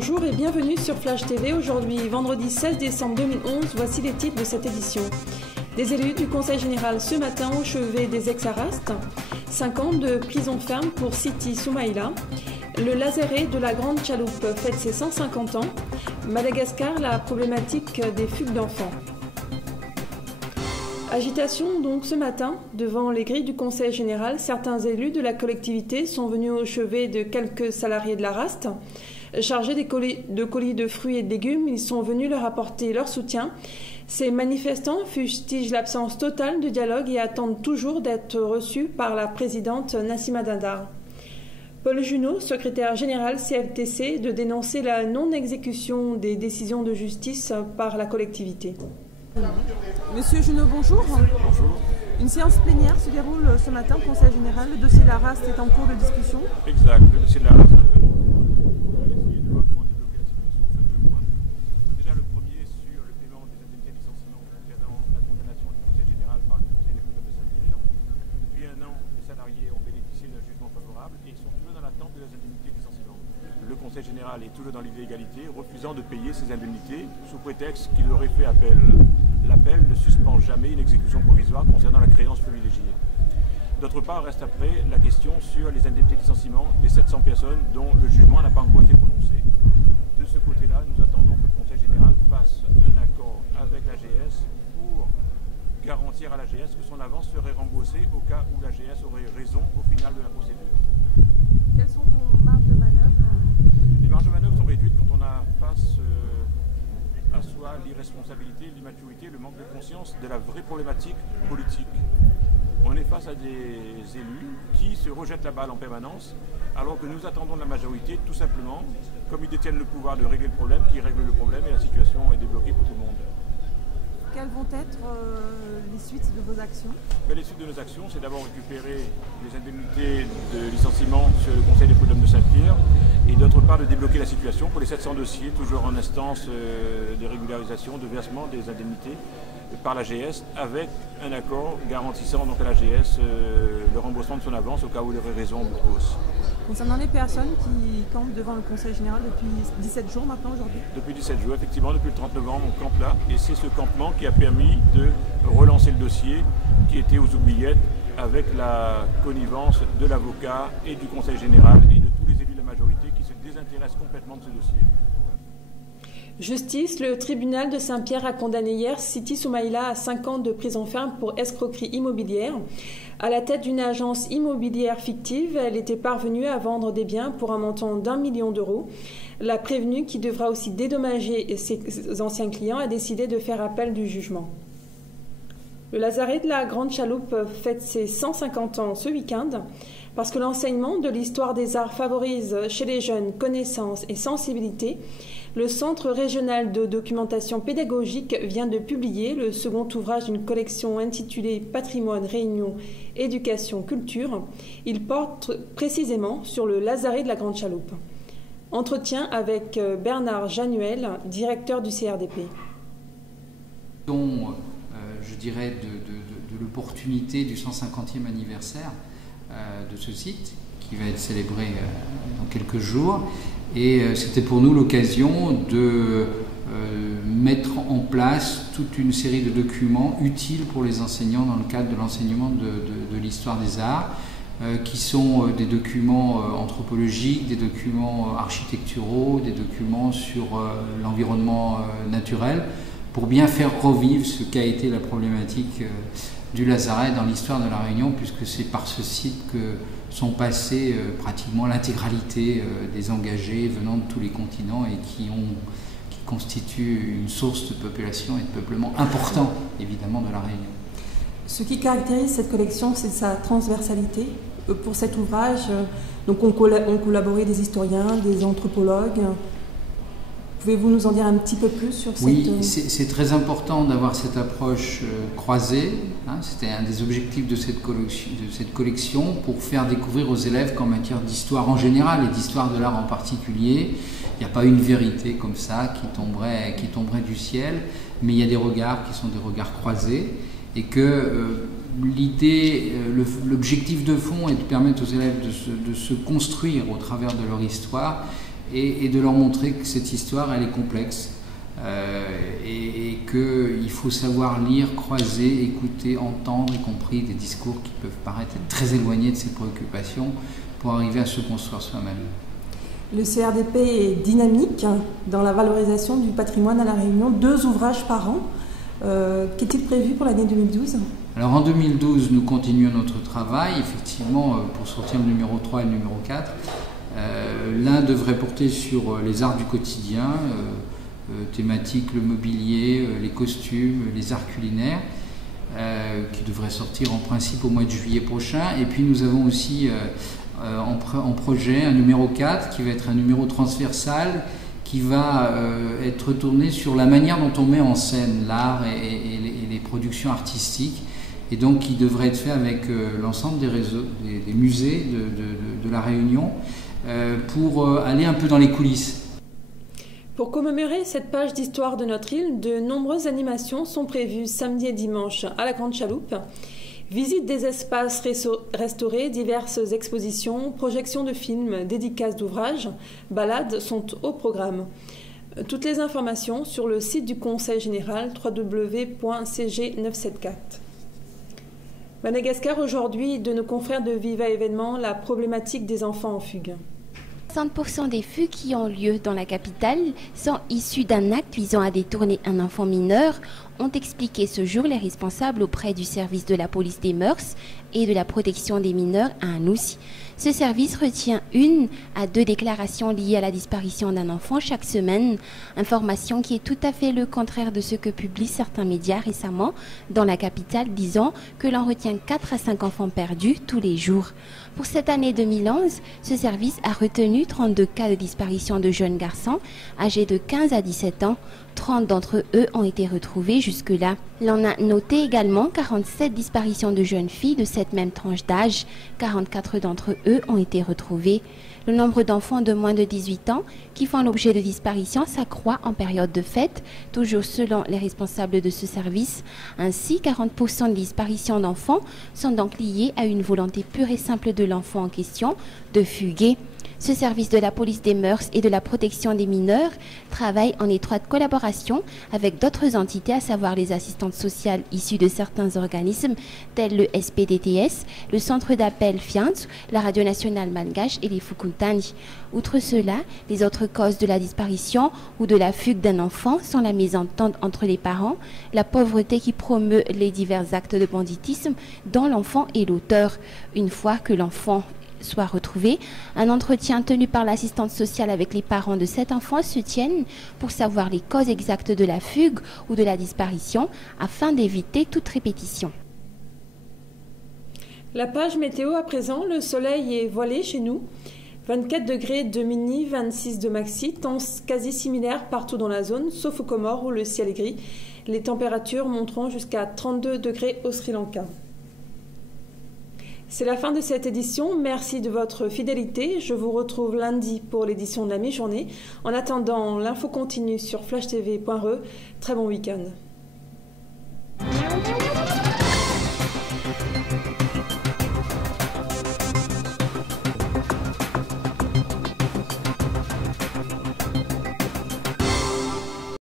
Bonjour et bienvenue sur Flash TV. Aujourd'hui, vendredi 16 décembre 2011, voici les titres de cette édition. Des élus du Conseil général ce matin au chevet des ex-Arastes. 5 ans de prison ferme pour Siti Soumaïla. Le lazaret de la Grande Chaloupe fête ses 150 ans. Madagascar, la problématique des fugues d'enfants. Agitation donc ce matin, devant les grilles du Conseil général, certains élus de la collectivité sont venus au chevet de quelques salariés de l'Araste. Chargés de colis de fruits et de légumes, ils sont venus leur apporter leur soutien. Ces manifestants fustigent l'absence totale de dialogue et attendent toujours d'être reçus par la présidente Nassima Dindar. Paul Junot, secrétaire général CFTC, de dénoncer la non-exécution des décisions de justice par la collectivité. Monsieur Junot, bonjour. Bonjour. Une séance plénière se déroule ce matin au Conseil général. Le dossier de l'Araste est en cours de discussion. Exact. Le dossier de l'Araste. Essayer de voir comment débloquer la situation sur 2 points. Déjà le premier sur le paiement des indemnités de licenciement concernant la condamnation du Conseil général par le Conseil des prud'hommes de Saint-Pierre. Depuis 1 an, les salariés ont bénéficié d'un jugement favorable et ils sont toujours dans l'attente de leurs indemnités de licenciement. Le Conseil général est toujours dans l'illégalité, refusant de payer ces indemnités sous prétexte qu'il aurait fait appel. L'appel ne suspend jamais une exécution provisoire concernant la créance privilégiée. D'autre part, reste après la question sur les indemnités de licenciement des 700 personnes dont le jugement n'a pas encore été prononcé. De ce côté-là, nous attendons que le Conseil général fasse un accord avec l'AGS pour garantir à l'AGS que son avance serait remboursée au cas où l'AGS aurait raison au final de la procédure. Quelles sont vos marges de manœuvre? Les marges de manœuvre sont réduites quand on a face à soi l'irresponsabilité, l'immaturité, le manque de conscience de la vraie problématique politique. On est face à des élus qui se rejettent la balle en permanence, alors que nous attendons de la majorité, tout simplement, comme ils détiennent le pouvoir de régler le problème, qu'ils règlent le problème et la situation est débloquée pour tout le monde. Quelles vont être les suites de vos actions? Les suites de nos actions, c'est d'abord récupérer les indemnités de licenciement sur le Conseil des prud'hommes de Saint-Pierre et d'autre part de débloquer la situation pour les 700 dossiers, toujours en instance de régularisation, de versement des indemnités par l'AGS, avec un accord garantissant donc à l'AGS le remboursement de son avance au cas où il aurait raison de hausse. Concernant les personnes qui campent devant le Conseil général depuis 17 jours maintenant aujourd'hui? Depuis 17 jours, effectivement, depuis le 30 novembre, on campe là. Et c'est ce campement qui a permis de relancer le dossier qui était aux oubliettes avec la connivence de l'avocat et du Conseil général et de tous les élus de la majorité qui se désintéressent complètement de ce dossier. Justice, le tribunal de Saint-Pierre a condamné hier Siti Soumaïla à 5 ans de prison ferme pour escroquerie immobilière. À la tête d'une agence immobilière fictive, elle était parvenue à vendre des biens pour un montant d'1 million d'euros. La prévenue, qui devra aussi dédommager ses anciens clients, a décidé de faire appel du jugement. Le lazaret de la Grande Chaloupe fête ses 150 ans ce week-end. Parce que l'enseignement de l'histoire des arts favorise chez les jeunes connaissance et sensibilité, le Centre régional de documentation pédagogique vient de publier le second ouvrage d'une collection intitulée Patrimoine, Réunion, Éducation, Culture. Il porte précisément sur le lazaret de la Grande Chaloupe. Entretien avec Bernard Januel, directeur du CRDP. Je dirais de l'opportunité du 150e anniversaire de ce site qui va être célébré dans quelques jours, et c'était pour nous l'occasion de mettre en place toute une série de documents utiles pour les enseignants dans le cadre de l'enseignement de l'histoire des arts, qui sont des documents anthropologiques, des documents architecturaux, des documents sur l'environnement naturel, pour bien faire revivre ce qu'a été la problématique du lazaret dans l'histoire de la Réunion, puisque c'est par ce site que sont passées pratiquement l'intégralité des engagés venant de tous les continents et qui constituent une source de population et de peuplement important, évidemment, de la Réunion. Ce qui caractérise cette collection, c'est sa transversalité. Pour cet ouvrage, donc ont collaboré des historiens, des anthropologues. Pouvez-vous nous en dire un petit peu plus sur cette... Oui, c'est très important d'avoir cette approche croisée. C'était un des objectifs de cette collection, pour faire découvrir aux élèves qu'en matière d'histoire en général et d'histoire de l'art en particulier, il n'y a pas une vérité comme ça qui tomberait du ciel, mais il y a des regards qui sont des regards croisés, et que l'objectif de fond est de permettre aux élèves de se construire au travers de leur histoire et de leur montrer que cette histoire, elle est complexe et qu'il faut savoir lire, croiser, écouter, entendre, y compris des discours qui peuvent paraître très éloignés de ses préoccupations pour arriver à se construire soi-même. Le CRDP est dynamique dans la valorisation du patrimoine à La Réunion, 2 ouvrages par an. Qu'est-il prévu pour l'année 2012 ? Alors en 2012, nous continuons notre travail, effectivement, pour sortir le numéro 3 et le numéro 4. L'un devrait porter sur les arts du quotidien, thématique le mobilier, les costumes, les arts culinaires, qui devrait sortir en principe au mois de juillet prochain. Et puis nous avons aussi en projet un numéro 4 qui va être un numéro transversal qui va être tourné sur la manière dont on met en scène l'art et les productions artistiques, et donc qui devrait être fait avec l'ensemble des musées de La Réunion pour aller un peu dans les coulisses. Pour commémorer cette page d'histoire de notre île, de nombreuses animations sont prévues samedi et dimanche à la Grande Chaloupe. Visite des espaces restaurés, diverses expositions, projections de films, dédicaces d'ouvrages, balades sont au programme. Toutes les informations sur le site du Conseil général www.cg974. Madagascar, aujourd'hui, de nos confrères de Viva Événements, la problématique des enfants en fugue. 60% des fugues qui ont lieu dans la capitale sont issues d'un acte visant à détourner un enfant mineur, ont expliqué ce jour les responsables auprès du service de la police des mœurs et de la protection des mineurs à Anoussi. Ce service retient 1 à 2 déclarations liées à la disparition d'un enfant chaque semaine, information qui est tout à fait le contraire de ce que publient certains médias récemment dans la capitale, disant que l'on retient 4 à 5 enfants perdus tous les jours. Pour cette année 2011, ce service a retenu 32 cas de disparition de jeunes garçons âgés de 15 à 17 ans. 30 d'entre eux ont été retrouvés jusque-là. L'on a noté également 47 disparitions de jeunes filles de cette même tranche d'âge. 44 d'entre eux ont été retrouvés. Le nombre d'enfants de moins de 18 ans qui font l'objet de disparition s'accroît en période de fête, toujours selon les responsables de ce service. Ainsi, 40% de disparitions d'enfants sont donc liées à une volonté pure et simple de l'enfant en question de fuguer. Ce service de la police des mœurs et de la protection des mineurs travaille en étroite collaboration avec d'autres entités, à savoir les assistantes sociales issues de certains organismes tels le SPDTS, le centre d'appel FIANT, la radio nationale malgache et les Fukuntani. Outre cela, les autres causes de la disparition ou de la fugue d'un enfant sont la mésentente entre les parents, la pauvreté qui promeut les divers actes de banditisme dont l'enfant est l'auteur. Une fois que l'enfant soit retrouvé, un entretien tenu par l'assistante sociale avec les parents de cet enfant se tienne pour savoir les causes exactes de la fugue ou de la disparition afin d'éviter toute répétition. La page météo à présent, le soleil est voilé chez nous. 24 degrés de mini, 26 de maxi, temps quasi similaire partout dans la zone, sauf aux Comores où le ciel est gris. Les températures monteront jusqu'à 32 degrés au Sri Lanka. C'est la fin de cette édition. Merci de votre fidélité. Je vous retrouve lundi pour l'édition de la mi-journée. En attendant, l'info continue sur flashtv.re. Très bon week-end.